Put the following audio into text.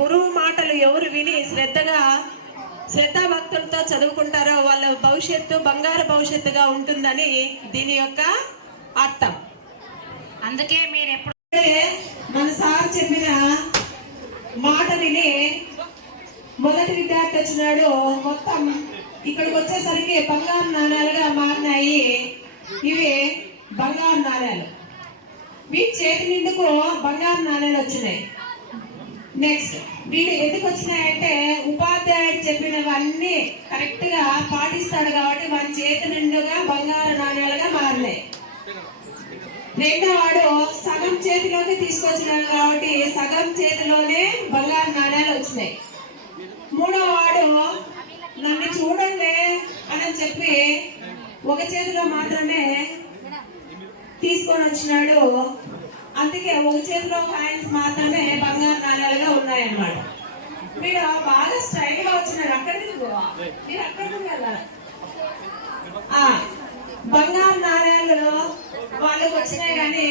గురువు మాటలు ఎవరు విని శ్రద్ధాభక్తులతో చదువుకుంటారో వాళ్ళ భవిష్యత్తు బంగారు భవిష్యత్తుగా ఉంటుందని దీని యొక్క అర్థం. అందుకే మీరు ఎప్పుడు మన సార్ చెప్పిన మాట విని మొదటి విద్యార్థి వచ్చినాడు. మొత్తం ఇక్కడికి వచ్చేసరికి బంగారు నాణ్యాలుగా మారినాయి. ఇవి బంగారు నాణ్యాలు. మీ చేతి నిండుకు బంగారు నాణ్యాలు వచ్చినాయి. నెక్స్ట్ వీడు ఎందుకు వచ్చినాయంటే ఉపాధ్యాయుడు చెప్పినవన్నీ కరెక్ట్ గా పాటిస్తాడు కాబట్టి మన చేతి నిండుగా బంగారు నాణ్యాలుగా మారినాయి. రెండో వాడు సగం చేతిలోకి తీసుకొచ్చినాడు కాబట్టి సగం చేతిలోనే బంగారు నాణ్యాలు వచ్చినాయి. మూడో వాడు నన్ను చూడండి అని చెప్పి ఒక చేతిలో మాత్రమే తీసుకొని వచ్చినాడు. అందుకే ఒక చేతిలో కాయిన్స్ మాత్రమే బంగారు నాణ్యాలుగా ఉన్నాయన్నమాట. మీరు బాగా స్టైల్ గా వచ్చినారు. అక్కడికి మీరు అక్కడికి వెళ్ళాలి. బంగారు నాణ్యాలు వాళ్ళకి వచ్చినాయి కానీ